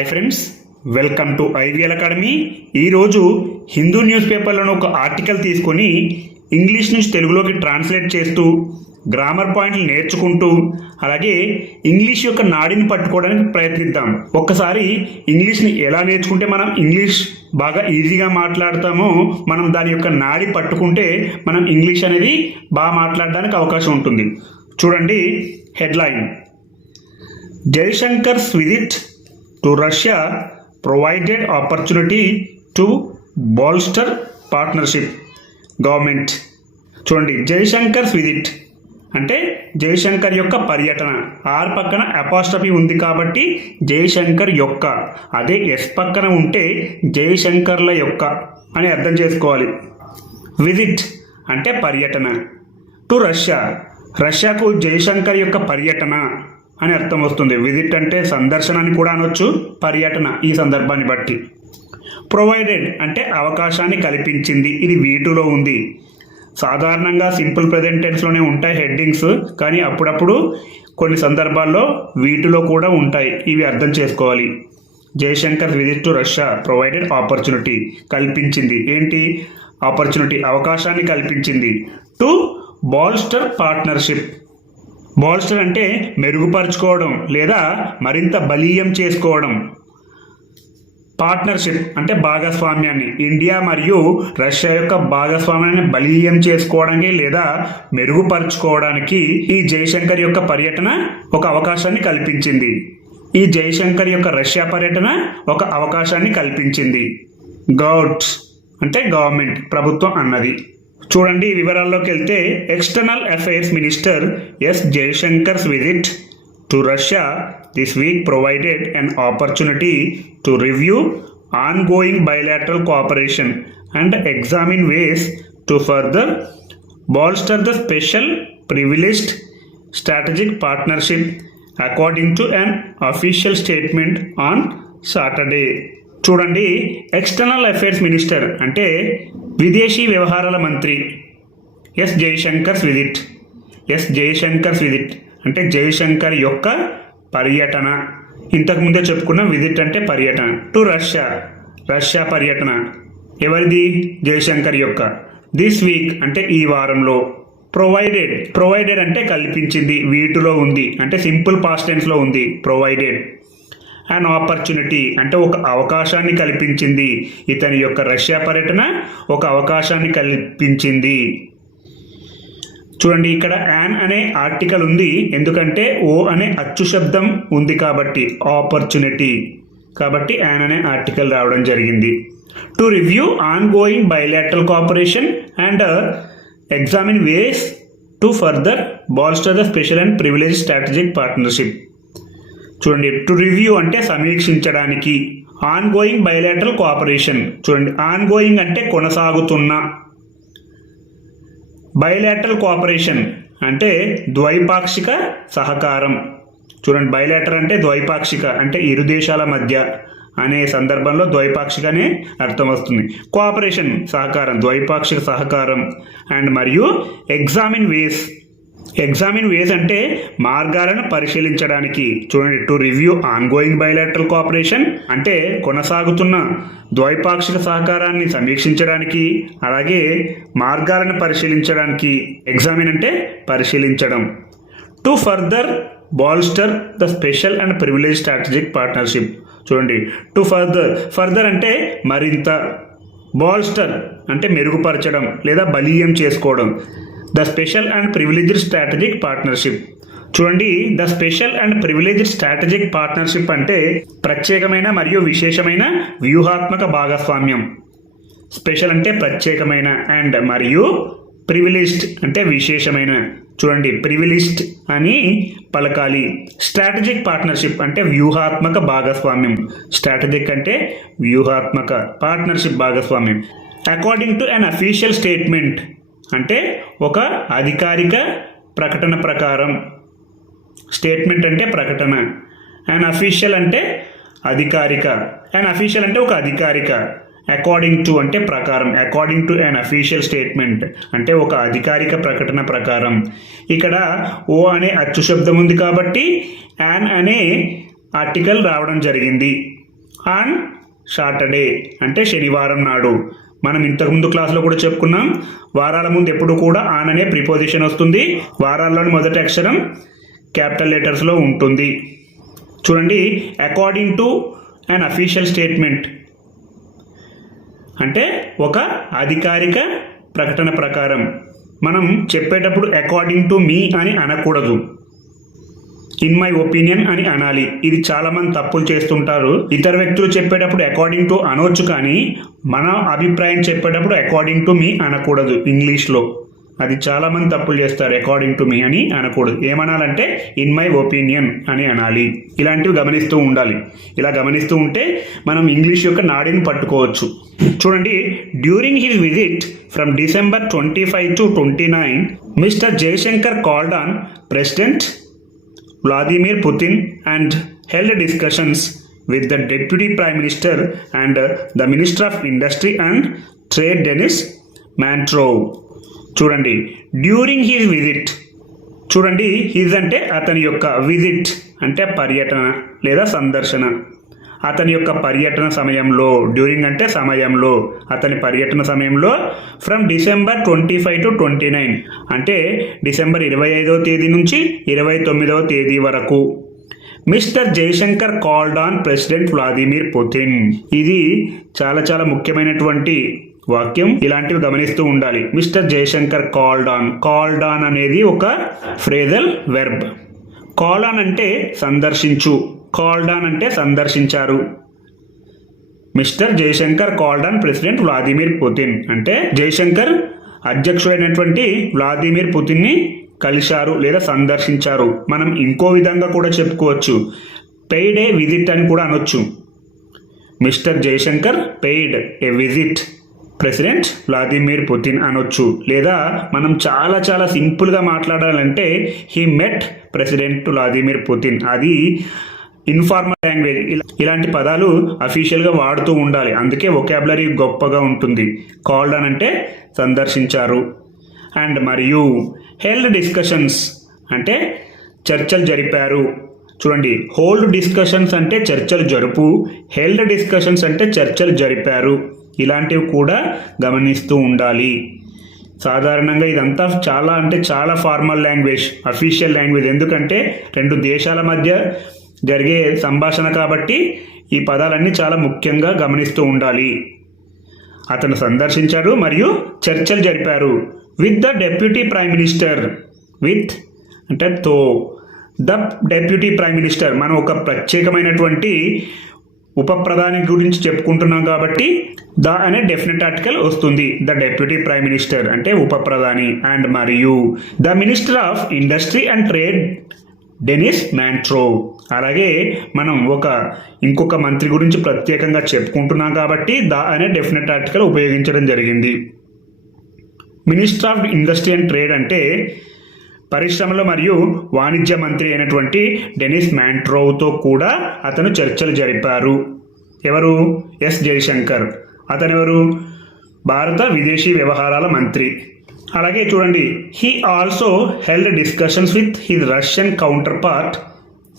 Hi friends welcome to IVL academy ఈరోజు Hindu news పేపర్లను ఒక ఆర్టికల్ తీసుకొని ఇంగ్లీష్ నుంచి తెలుగులోకి ట్రాన్స్లేట్ చేస్తూ గ్రామర్ పాయింట్లు నేర్చుకుంటూ అలాగే ఇంగ్లీష్ యొక్క నాడిని పట్టుకోవడానికి ప్రయత్నిద్దాం. ఒక్కసారి ఇంగ్లీష్ని ఎలా నేర్చుకుంటే మనం ఇంగ్లీష్ బాగా ఈజీగా మాట్లాడతామో మనం దాని యొక్క నాడి పట్టుకుంటే మనం ఇంగ్లీష్ అనేది బాగా మాట్లాడడానికి అవకాశం ఉంటుంది. చూడండి headline. Jaishankar's visit to Russia provided opportunity to bolster partnership government చూడండి జైశంకర్స్ విజిట్ అంటే జయశంకర్ యొక్క పర్యటన. ఆర్ పక్కన అపాస్ట్రఫీ ఉంది కాబట్టి జయశంకర్ యొక్క. అదే ఎస్ పక్కన ఉంటే జయశంకర్ల యొక్క అని అర్థం చేసుకోవాలి. విజిట్ అంటే పర్యటన. టు రష్యా రష్యాకు జయశంకర్ యొక్క పర్యటన. అని అర్థం వస్తుంది. విజిట్ అంటే సందర్శన అని కూడా అనొచ్చు పర్యటన ఈ సందర్భాన్ని బట్టి. ప్రొవైడెడ్ అంటే అవకాశాన్ని కల్పించింది. ఇది వీటిలో ఉంది. సాధారణంగా సింపుల్ ప్రజెంట్ టెన్స్లోనే ఉంటాయి హెడ్డింగ్స్ కానీ అప్పుడప్పుడు కొన్ని సందర్భాల్లో వీటిలో కూడా ఉంటాయి. ఇవి అర్థం చేసుకోవాలి. Jaishankar visit to Russia provided opportunity కల్పించింది. ఏంటి? ఆపర్చునిటీ అవకాశాన్ని కల్పించింది. To bolster partnership. బాల్స్టర్ అంటే మెరుగుపరుచుకోవడం లేదా మరింత బలీయం చేసుకోవడం. పార్ట్నర్షిప్ అంటే భాగస్వామ్యాన్ని ఇండియా మరియు రష్యా యొక్క భాగస్వామ్యాన్ని బలీయం చేసుకోవడానికి లేదా మెరుగుపరుచుకోవడానికి ఈ జయశంకర్ యొక్క పర్యటన ఒక అవకాశాన్ని కల్పించింది. ఈ జయశంకర్ యొక్క రష్యా పర్యటన ఒక అవకాశాన్ని కల్పించింది. గౌట్స్ అంటే గవర్నమెంట్ ప్రభుత్వం అన్నది. చూడండి వివరాల్లోకి వెళ్తే external affairs minister S Jaishankar's visit to Russia this week provided an opportunity to review ongoing bilateral cooperation and examine ways to further bolster the special privileged strategic partnership according to an official statement on Saturday చూడండి external affairs minister అంటే విదేశీ వ్యవహారాల మంత్రి. S Jaishankar's visit. S Jaishankar's visit అంటే జయశంకర్ యొక్క పర్యటన. ఇంతకుముందే చెప్పుకున్న విజిట్ అంటే పర్యటన. To Russia. రష్యా పర్యటన. ఎవరిది? జయశంకర్ యొక్క. దిస్ వీక్ అంటే ఈ వారంలో. ప్రొవైడెడ్ ప్రొవైడెడ్ అంటే కల్పించింది వీటిలో ఉంది. అంటే సింపుల్ పాస్ టెన్స్లో ఉంది. ప్రొవైడెడ్ అండ్ ఆపర్చునిటీ అంటే ఒక అవకాశాన్ని కల్పించింది. ఇతని యొక్క రష్యా పర్యటన ఒక అవకాశాన్ని కల్పించింది. చూడండి ఇక్కడ యాన్ అనే ఆర్టికల్ ఉంది. ఎందుకంటే ఓ అనే అచ్చు శబ్దం ఉంది కాబట్టి ఆపర్చునిటీ కాబట్టి యాన్ అనే ఆర్టికల్ రావడం జరిగింది. To review ongoing bilateral cooperation and examine ways to further bolster the special and privilege strategic partnership చూడండి టు రివ్యూ అంటే సమీక్షించడానికి. ఆన్ గోయింగ్ బయలాటరల్ కోఆపరేషన్ చూడండి ఆన్ గోయింగ్ అంటే కొనసాగుతున్న. బయలాటరల్ కోఆపరేషన్ అంటే ద్వైపాక్షిక సహకారం. చూడండి బయలాటర్ అంటే ద్వైపాక్షిక అంటే ఇరు దేశాల మధ్య అనే సందర్భంలో ద్వైపాక్షికనే అర్థం వస్తుంది. కోఆపరేషన్ సహకారం ద్వైపాక్షిక సహకారం అండ్ మరియు ఎగ్జామిన్ వేస్ ఎగ్జామిన్ వేస్ అంటే మార్గాలను పరిశీలించడానికి. చూడండి to review ongoing bilateral cooperation అంటే కొనసాగుతున్న ద్వైపాక్షిక సహకారాన్ని సమీక్షించడానికి అలాగే మార్గాలను పరిశీలించడానికి. ఎగ్జామిన్ అంటే పరిశీలించడం. To further bolster the special and privilege strategic partnership చూడండి టు ఫర్దర్ ఫర్దర్ అంటే మరింత. బాల్స్టర్ అంటే మెరుగుపరచడం లేదా బలీయం చేసుకోవడం. The special and privileged strategic partnership. చూడండి the special and privileged strategic partnership అంటే ప్రత్యేకమైన మరియు విశేషమైన వ్యూహాత్మక భాగస్వామ్యం. స్పెషల్ అంటే ప్రత్యేకమైన అండ్ మరియు ప్రివిలిస్ట్ అంటే విశేషమైన. చూడండి ప్రివిలిస్ట్ అని పలకాలి. స్ట్రాటజిక్ పార్ట్నర్షిప్ అంటే వ్యూహాత్మక భాగస్వామ్యం. స్ట్రాటజిక్ అంటే వ్యూహాత్మక పార్ట్నర్షిప్ భాగస్వామ్యం. According to an official statement అంటే ఒక అధికారిక ప్రకటన ప్రకారం. స్టేట్మెంట్ అంటే ప్రకటన. అండ్ అఫీషియల్ అంటే అధికారిక. అండ్ అఫీషియల్ అంటే ఒక అధికారిక. అకార్డింగ్ టు అంటే ప్రకారం. According to an official statement అంటే ఒక అధికారిక ప్రకటన ప్రకారం. ఇక్కడ ఓ అనే అచ్చు శబ్దం ఉంది కాబట్టి యాన్ అనే ఆర్టికల్ రావడం జరిగింది. ఆన్ సాటర్డే అంటే శనివారం నాడు. మనం ఇంతకుముందు క్లాస్లో కూడా చెప్పుకున్నాం వారాల ముందు ఎప్పుడు కూడా ఆన్ అనే ప్రిపోజిషన్ వస్తుంది. వారాల్లోని మొదటి అక్షరం క్యాపిటల్ లెటర్స్లో ఉంటుంది. చూడండి according to an official statement అంటే ఒక అధికారిక ప్రకటన ప్రకారం. మనం చెప్పేటప్పుడు అకార్డింగ్ టు మీ అని అనకూడదు. ఇన్ మై ఒపీనియన్ అని అనాలి. ఇది చాలా మంది తప్పులు చేస్తుంటారు. ఇతర వ్యక్తులు చెప్పేటప్పుడు అకార్డింగ్ టు అనవచ్చు కానీ మన అభిప్రాయం చెప్పేటప్పుడు అకార్డింగ్ టు మీ అనకూడదు ఇంగ్లీష్లో. అది చాలా మంది తప్పులు చేస్తారు అకార్డింగ్ టు మీ అని అనకూడదు. ఏమనాలంటే ఇన్ మై ఒపీనియన్ అని అనాలి. ఇలాంటివి గమనిస్తూ ఉండాలి. ఇలా గమనిస్తూ ఉంటే మనం ఇంగ్లీష్ యొక్క నాడిని పట్టుకోవచ్చు. చూడండి during his visit from December twenty five to twenty nine mister Jaishankar called on president Vladimir Putin and held discussions with the Deputy Prime Minister and the Minister of Industry and Trade Denis Mantrov. చూడండి during his visit చూడండి his అంటే అతని యొక్క visit అంటే పర్యటన లేదా సందర్శన అతని యొక్క పర్యటన సమయంలో డ్యూరింగ్ అంటే సమయంలో అతని పర్యటన సమయంలో from December twenty five to twenty nine అంటే డిసెంబర్ ఇరవై ఐదవ తేదీ నుంచి ఇరవై తొమ్మిదవ తేదీ వరకు. Mister Jaishankar called on president Vladimir Putin ఇది చాలా చాలా ముఖ్యమైనటువంటి వాక్యం. ఇలాంటివి గమనిస్తూ ఉండాలి. Mister Jaishankar called on called on అనేది ఒక ఫ్రేజల్ వెర్బ్ కాల్ ఆన్ అంటే సందర్శించు. కాల్డాన్ అంటే సందర్శించారు. Mister Jaishankar called on president Vladimir Putin అంటే జయశంకర్ అధ్యక్షుడైనటువంటి వ్లాదిమిర్ పుతిన్ని కలిశారు లేదా సందర్శించారు. మనం ఇంకో విధంగా కూడా చెప్పుకోవచ్చు. పెయిడ్ ఏ విజిట్ అని కూడా అనొచ్చు. Mister Jaishankar paid a visit president Vladimir Putin అనొచ్చు. లేదా మనం చాలా చాలా సింపుల్గా మాట్లాడాలంటే he met president Vladimir Putin. అది ఇన్ఫార్మల్ లాంగ్వేజ్ ఇలా ఇలాంటి పదాలు అఫీషియల్గా వాడుతూ ఉండాలి. అందుకే ఒకాబులరీ గొప్పగా ఉంటుంది. కాల్డ్ అని అంటే సందర్శించారు. అండ్ మరియు హెల్డ్ డిస్కషన్స్ అంటే చర్చలు జరిపారు. చూడండి హోల్డ్ డిస్కషన్స్ అంటే చర్చలు జరుపు హెల్డ్ డిస్కషన్స్ అంటే చర్చలు జరిపారు. ఇలాంటివి కూడా గమనిస్తూ ఉండాలి. సాధారణంగా ఇదంతా చాలా అంటే చాలా ఫార్మల్ లాంగ్వేజ్ అఫీషియల్ లాంగ్వేజ్ ఎందుకంటే రెండు దేశాల మధ్య జరిగే సంభాషణ కాబట్టి ఈ పదాలన్నీ చాలా ముఖ్యంగా గమనిస్తూ ఉండాలి. అతను సందర్శించారు మరియు చర్చలు జరిపారు. With the deputy prime minister with అంటే తో ద డెప్యూటీ ప్రైమ్ మినిస్టర్ మనం ఒక ప్రత్యేకమైనటువంటి ఉప ప్రధాని గురించి చెప్పుకుంటున్నాం కాబట్టి ద అనే డెఫినెట్ ఆర్టికల్ వస్తుంది. ద డెప్యూటీ ప్రైమ్ మినిస్టర్ అంటే ఉప ప్రధాని అండ్ మరియు the minister of industry and trade Denis Manturov అలాగే మనం ఒక ఇంకొక మంత్రి గురించి ప్రత్యేకంగా చెప్పుకుంటున్నాం కాబట్టి దా అనే డెఫినెట్ ఆర్టికల్ ఉపయోగించడం జరిగింది. Minister of industry and trade అంటే పరిశ్రమలు మరియు వాణిజ్య మంత్రి అయినటువంటి డెనిస్ మ్యాంట్రోవ్తో కూడా అతను చర్చలు జరిపారు. ఎవరు? ఎస్ జయశంకర్. అతను ఎవరు భారత విదేశీ వ్యవహారాల మంత్రి. అలాగే చూడండి he also held discussions with his Russian counterpart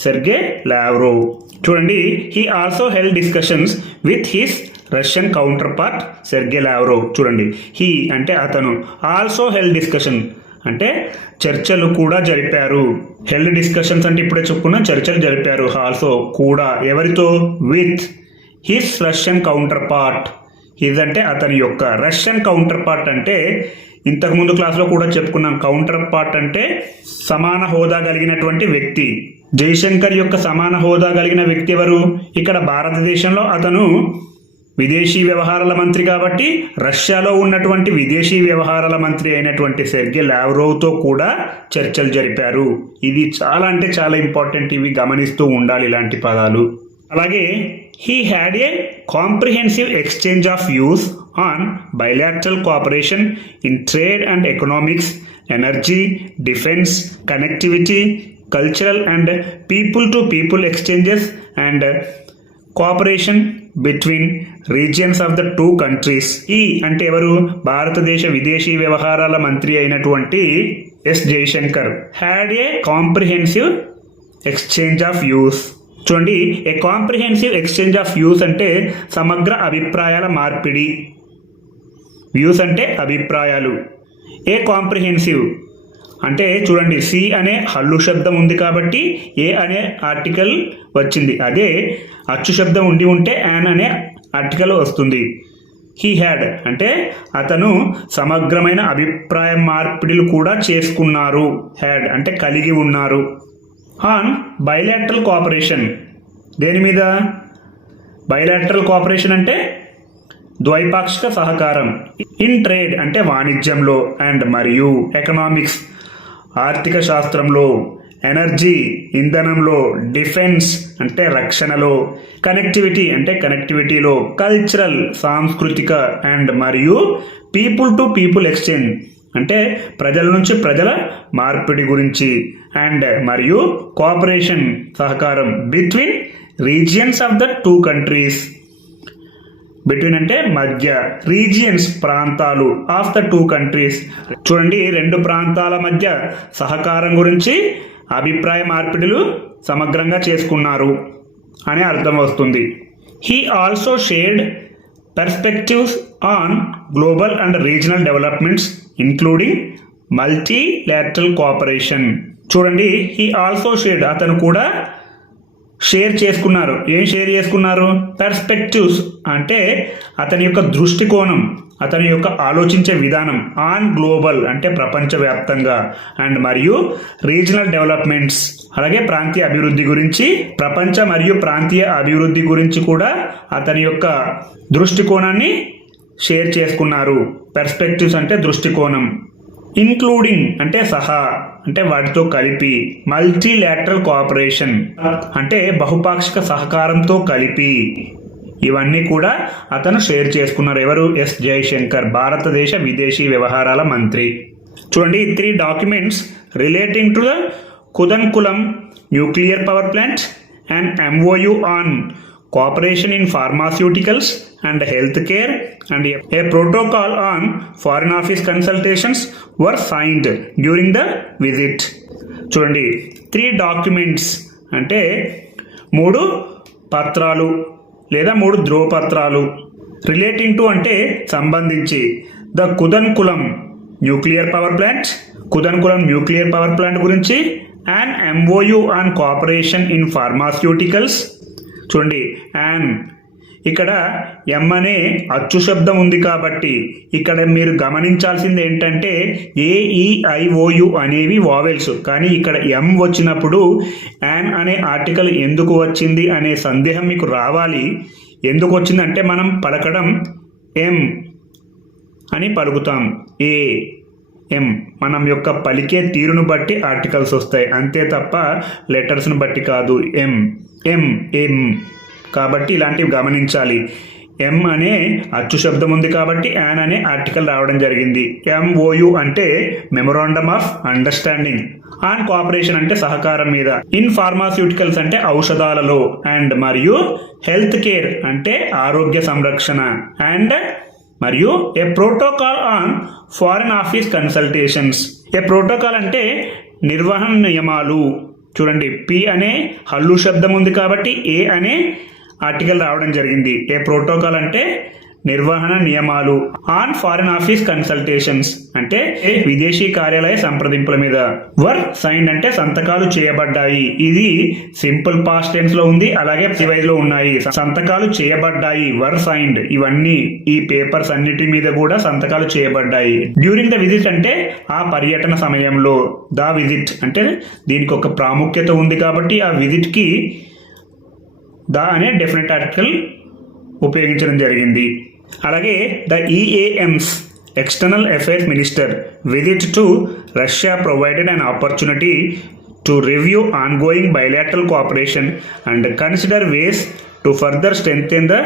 Sergey Lavrov చూడండి he also held discussions with his Russian counterpart Sergey Lavrov చూడండి హీ అంటే అతను. ఆల్సో హెల్డ్ డిస్కషన్ అంటే చర్చలు కూడా జరిపారు. హెల్డ్ డిస్కషన్స్ అంటే ఇప్పుడే చెప్పుకున్నా చర్చలు జరిపారు. ఆల్సో కూడా ఎవరితో? With his Russian counterpart his అంటే అతని యొక్క. రష్యన్ కౌంటర్ పార్ట్ అంటే ఇంతకు ముందు క్లాస్లో కూడా చెప్పుకున్నాం కౌంటర్ పార్ట్ అంటే సమాన హోదా కలిగినటువంటి వ్యక్తి. జయశంకర్ యొక్క సమాన హోదా కలిగిన వ్యక్తి ఎవరు? ఇక్కడ భారతదేశంలో అతను విదేశీ వ్యవహారాల మంత్రి కాబట్టి రష్యాలో ఉన్నటువంటి విదేశీ వ్యవహారాల మంత్రి అయినటువంటి సెర్గే లావ్రోవ్తో కూడా చర్చలు జరిపారు. ఇది చాలా అంటే చాలా ఇంపార్టెంట్ ఇవి గమనిస్తూ ఉండాలి ఇలాంటి పదాలు. అలాగే he had a comprehensive exchange of views on bilateral cooperation in trade and economics energy defence connectivity cultural and people to people exchanges and cooperation between regions of the two countries ఈ అంటే ఎవరు? భారతదేశ విదేశీ వ్యవహారాల మంత్రి అయినటువంటి S Jaishankar. Had a comprehensive exchange of views చూడండి a comprehensive exchange of views అంటే సమగ్ర అభిప్రాయాల మార్పిడి. వ్యూస్ అంటే అభిప్రాయాలు. ఏ కాంప్రిహెన్సివ్ అంటే చూడండి సి అనే హల్లు శబ్దం ఉంది కాబట్టి ఏ అనే ఆర్టికల్ వచ్చింది. అదే అచ్చు శబ్దం ఉండి ఉంటే యాన్ అనే ఆర్టికల్ వస్తుంది. హీ హ్యాడ్ అంటే అతను సమగ్రమైన అభిప్రాయ మార్పిడిలు కూడా చేసుకున్నారు. హ్యాడ్ అంటే కలిగి ఉన్నారు. ఆన్ బయలాటరల్ కోఆపరేషన్ దేని మీద? బయలాటరల్ కోఆపరేషన్ అంటే ద్వైపాక్షిక సహకారం ఇన్ ట్రేడ్ అంటే వాణిజ్యంలో అండ్ మరియు ఎకనామిక్స్ ఆర్థిక శాస్త్రంలో ఎనర్జీ ఇంధనంలో డిఫెన్స్ అంటే రక్షణలో కనెక్టివిటీ అంటే కనెక్టివిటీలో కల్చరల్ సాంస్కృతిక అండ్ మరియు పీపుల్ టు పీపుల్ ఎక్స్చేంజ్ అంటే ప్రజల నుంచి ప్రజల మార్పిడి గురించి అండ్ మరియు కోఆపరేషన్ సహకారం between regions of the two countries between అంటే మధ్య రీజియన్స్ ప్రాంతాలు ఆఫ్ ద టూ కంట్రీస్ చూడండి రెండు ప్రాంతాల మధ్య సహకారం గురించి అభిప్రాయ మార్పిడులు సమగ్రంగా చేసుకున్నారు అనే అర్థం వస్తుంది. He also shared perspectives on global and regional developments including multilateral cooperation చూడండి హీ ఆల్సో షేర్డ్ అతను కూడా షేర్ చేసుకున్నారు. ఏం షేర్ చేసుకున్నారు? పర్స్పెక్టివ్స్ అంటే అతని యొక్క దృష్టికోణం అతని యొక్క ఆలోచించే విధానం ఆన్ గ్లోబల్ అంటే ప్రపంచవ్యాప్తంగా. అండ్ మరియు రీజనల్ డెవలప్మెంట్స్ అలాగే ప్రాంతీయ అభివృద్ధి గురించి ప్రపంచ మరియు ప్రాంతీయ అభివృద్ధి గురించి కూడా అతని యొక్క దృష్టికోణాన్ని షేర్ చేసుకున్నారు. పర్స్పెక్టివ్స్ అంటే దృష్టికోణం. ఇంక్లూడింగ్ అంటే సహా అంటే వాటితో కలిపి మల్టీలాటరల్ కోఆపరేషన్ అంటే బహుపాక్షిక సహకారంతో కలిపి. ఇవన్నీ కూడా అతను షేర్ చేసుకున్నారు. ఎవరు? ఎస్ జయశంకర్ భారతదేశ విదేశీ వ్యవహారాల మంత్రి. చూడండి three documents relating to the Kudankulam nuclear power plant and MOU on cooperation in pharmaceuticals and healthcare and a, a protocol on foreign office consultations were signed during the visit చూడండి three documents అంటే మూడు పత్రాలు లేదా మూడు ధ్రువపత్రాలు relating to అంటే సంబంధించి the Kudankulam nuclear power plant Kudankulam nuclear power plant గురించి and MOU on cooperation in pharmaceuticals చూడండి. యాన్ ఇక్కడ ఎం అనే అచ్చు శబ్దం ఉంది కాబట్టి ఇక్కడ మీరు గమనించాల్సింది ఏంటంటే ఏఈఐఓయు e, అనేవి వావెల్స్ కానీ ఇక్కడ ఎం వచ్చినప్పుడు యాన్ అనే ఆర్టికల్ ఎందుకు వచ్చింది అనే సందేహం మీకు రావాలి. ఎందుకు వచ్చిందంటే మనం పలకడం ఎం అని పలుకుతాం. ఏ ఎం మనం యొక్క పలికే తీరును బట్టి ఆర్టికల్స్ వస్తాయి. అంతే తప్ప లెటర్స్ను బట్టి కాదు ఎం ఎం ఎం కాబట్టి ఇలాంటివి గమనించాలి. ఎం అనే అచ్చు శబ్దం ఉంది కాబట్టి యాన్ అనే ఆర్టికల్ రావడం జరిగింది. ఎంఓయు అంటే memorandum of understanding on cooperation అంటే సహకారం మీద. ఇన్ ఫార్మాస్యూటికల్స్ అంటే ఔషధాలలో అండ్ మరియు హెల్త్ కేర్ అంటే ఆరోగ్య సంరక్షణ అండ్ మరియు a protocol on foreign office consultations a protocol అంటే నిర్వహణ నియమాలు. చూడండి పి అనే హల్లు శబ్దం ఉంది కాబట్టి ఏ అనే ఆర్టికల్ రావడం జరిగింది. ఏ ప్రోటోకాల్ అంటే నిర్వహణ నియమాలు ఆన్ ఫారిన్ ఆఫీస్ కన్సల్టేషన్స్ అంటే విదేశీ కార్యాలయ సంప్రదింపుల మీద. వర్క్ సైన్ అంటే సంతకాలు చేయబడ్డాయి. ఇది సింపుల్ పాస్ట్ టెన్స్లో ఉంది అలాగే సివైజ్లో ఉన్నాయి. సంతకాలు చేయబడ్డాయి వర్ సైన్డ్ ఇవన్నీ ఈ పేపర్స్ అన్నిటి మీద కూడా సంతకాలు చేయబడ్డాయి. డ్యూరింగ్ ద విజిట్ అంటే ఆ పర్యటన సమయంలో. ద విజిట్ అంటే దీనికి ఒక ప్రాముఖ్యత ఉంది కాబట్టి ఆ విజిట్కి ద అనే డెఫినెట్ ఆర్టికల్ ఉపయోగించడం జరిగింది. అలాగే the EAM's external affairs minister visit to Russia provided an opportunity to review ongoing bilateral cooperation and consider ways to further strengthen the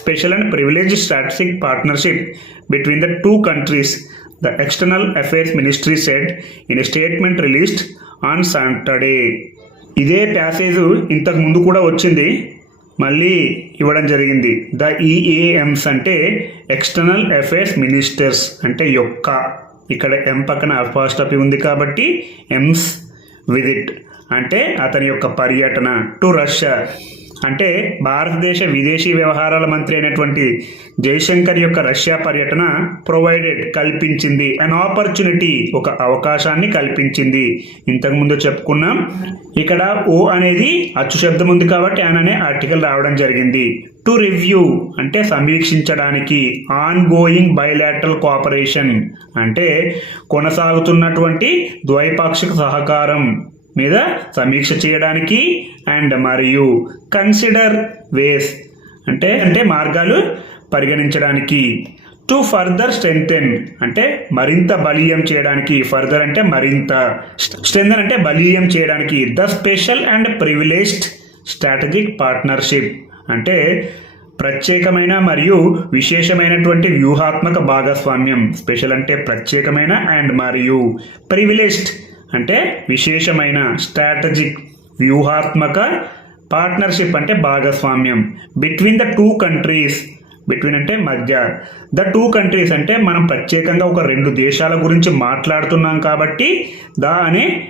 special and privilege strategic partnership between the two countries the external affairs ministry said in statement released on Saturday ఇదే passage ఇంతకు ముందు కూడా వచ్చింది. మళ్ళీ ఇవ్వడం జరిగింది. The ఈఏఎంస్ అంటే external affairs ministers అంటే యొక్క. ఇక్కడ ఎం పక్కన అపాస్టపి ఉంది కాబట్టి ఎమ్స్ విజిట్ అంటే అతని యొక్క పర్యటన టు రష్యా అంటే భారతదేశ విదేశీ వ్యవహారాల మంత్రి అయినటువంటి జయశంకర్ యొక్క రష్యా పర్యటన ప్రొవైడెడ్ కల్పించింది. అన్ ఆపర్చునిటీ ఒక అవకాశాన్ని కల్పించింది. ఇంతకుముందు చెప్పుకున్నాం ఇక్కడ ఓ అనేది అచ్చు శబ్దం ఉంది కాబట్టి అన్ అనే ఆర్టికల్ రావడం జరిగింది. టు రివ్యూ అంటే సమీక్షించడానికి. ఆన్ గోయింగ్ బయలాటరల్ కోఆపరేషన్ అంటే కొనసాగుతున్నటువంటి ద్వైపాక్షిక సహకారం. మీద సమీక్ష చేయడానికి అండ్ మరియు కన్సిడర్ వేస్ అంటే అంటే మార్గాలు పరిగణించడానికి. టు ఫర్దర్ స్ట్రెంగ్థెన్ అంటే మరింత బలీయం చేయడానికి. ఫర్దర్ అంటే మరింత. స్ట్రెంగ్థెన్ అంటే బలీయం చేయడానికి. The special and privileged strategic partnership అంటే ప్రత్యేకమైన మరియు విశేషమైనటువంటి వ్యూహాత్మక భాగస్వామ్యం. స్పెషల్ అంటే ప్రత్యేకమైన అండ్ మరియు. ప్రివిలేజ్డ్ అంటే విశేషమైన స్ట్రాటజిక్ వ్యూహాత్మక పార్ట్నర్షిప్ అంటే భాగస్వామ్యం. Between the two countries between అంటే మధ్య. ద టూ కంట్రీస్ అంటే మనం ప్రత్యేకంగా ఒక రెండు దేశాల గురించి మాట్లాడుతున్నాం కాబట్టి ద అనే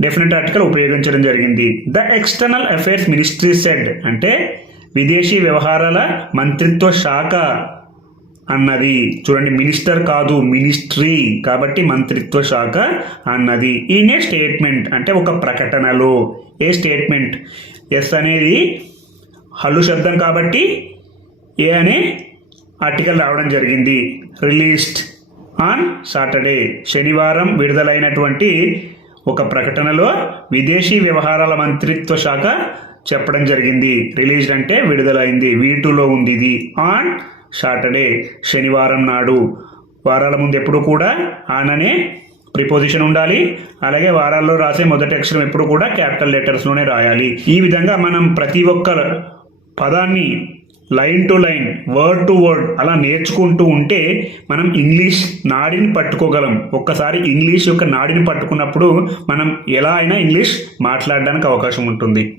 డెఫినెట్ ఆర్టికల్ ఉపయోగించడం జరిగింది. The external affairs ministry said అంటే విదేశీ వ్యవహారాల మంత్రిత్వ శాఖ అన్నది. చూడండి మినిస్టర్ కాదు మినిస్ట్రీ కాబట్టి మంత్రిత్వ శాఖ అన్నది. ఈయన స్టేట్మెంట్ అంటే ఒక ప్రకటనలో ఏ స్టేట్మెంట్? ఎస్ అనేది హల్లు శబ్దం కాబట్టి ఏ అనే ఆర్టికల్ రావడం జరిగింది. Released on Saturday. శనివారం విడుదలైనటువంటి ఒక ప్రకటనలో విదేశీ వ్యవహారాల మంత్రిత్వ శాఖ చెప్పడం జరిగింది. రిలీజ్డ్ అంటే విడుదలైంది. వీటిలో ఉంది ఇది. ఆన్ సాటర్డే శనివారం నాడు. వారాల ముందు ఎప్పుడు కూడా ఆన్ అనే ప్రిపోజిషన్ ఉండాలి. అలాగే వారాల్లో రాసే మొదటి అక్షరం ఎప్పుడు కూడా క్యాపిటల్ లెటర్స్లోనే రాయాలి. ఈ విధంగా మనం ప్రతి ఒక్క పదాన్ని line to line word to word అలా నేర్చుకుంటూ ఉంటే మనం ఇంగ్లీష్ నాడిని పట్టుకోగలం. ఒక్కసారి ఇంగ్లీష్ యొక్క నాడిని పట్టుకున్నప్పుడు మనం ఎలా అయినా ఇంగ్లీష్ మాట్లాడడానికి అవకాశం ఉంటుంది.